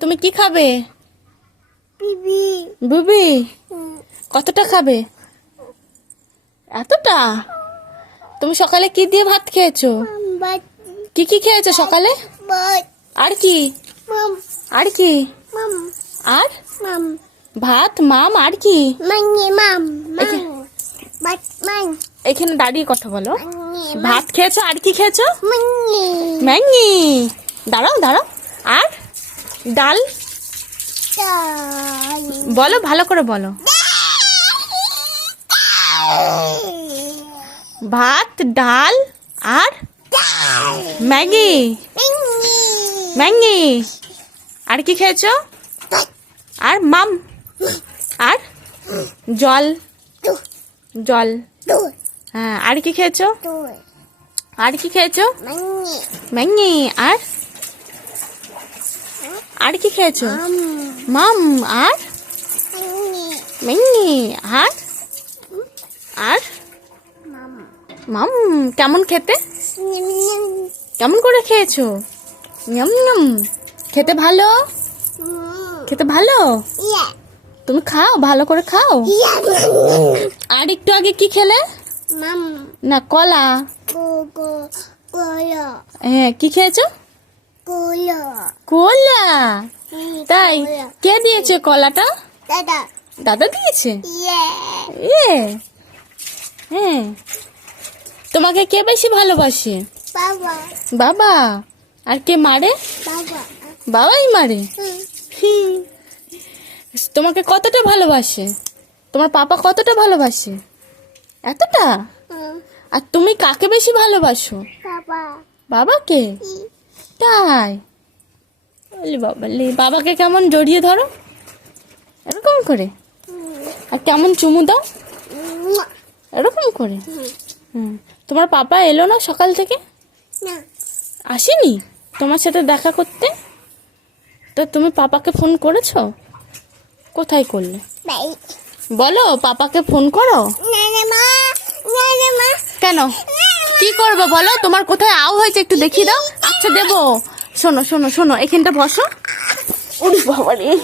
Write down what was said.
তুমি কি খাবে? বিবি বুবি কতটা খাবে? এতটা? তুমি সকালে কি দিয়ে ভাত খেয়েছো? বাট কি কি খেয়েছো সকালে? বাট আর কি? মাম আর কি? মাম আর মাম ভাত মাম আর কি? মাঙ্গি মাম মাম এখে- বাট মান এখানে দাঁড়িয়ে কথা বলো। মাঙ্গি ভাত খেয়েছো আর কি খেয়েছো? মাঙ্গি ম্যাঙ্গি। দাঁড়াও দাঁড়াও। আর ডাল ডাল বলো, ভালো করে বলো। ভাত ডাল আর ম্যাগি। মাঙ্গি ম্যাঙ্গি। আর কি খেয়েছো? আর মাম। আর জল। দু জল। দু হ্যাঁ, আর কি খেয়েছো? দু আর কি খেয়েছো? মাঙ্গি ম্যাঙ্গি। আর আর কি খেয়েছো? মাম। আর মাঙ্গি ম্যাঙ্গি। আর আর মাম মাম। কেমন খেতে? নিম নিম কেমন করে খেয়েছো? নিয়ম নিয়ম। খেতে ভালো? খেতে ভালো? ইয়া তুমি খাও, ভালো করে খাও। ইয়া আর একটু আগে কি খেলে? মাম না, কলা। গো গো গোলো হ্যাঁ, কি খেয়েছো? গোলো কলা। তাই? গোলো। কে দিয়েছে কলাটা? দাদা দাদা দিয়েছে? ইয়া এ হ্যাঁ। তোমাকে কে বেশি ভালোবাসে? বাবা বাবা। আর কে মারে? বাবা বাবাই মারে। হুম। তোমাকে কতটা ভালোবাসে? তোমার পাপা কতটা ভালোবাসে? এতটা? আর তুমি কাকে বেশি ভালোবাসো? বাবা বাবাকে? তাই? বলি বাবা, বাবাকে কেমন জড়িয়ে ধরো, এরকম করে। আর কেমন চুমু দাও, এরকম করে। হুম। তোমার পাপা এলো না সকাল থেকে? না আসেনি তোমার সাথে দেখা করতে? তো তুমি পাপাকে ফোন করেছো? কোথায় করলে? বাই বলো, পাপাকে ফোন করো। নানা মা কেন? কি করবো বলো? তোমার কোথায় আউ হয়েছে একটু দেখিয়ে দাও। আচ্ছা দেবো। শোনো শোনো শোনো, এখানটা বসো। উড়ি বাবা রে।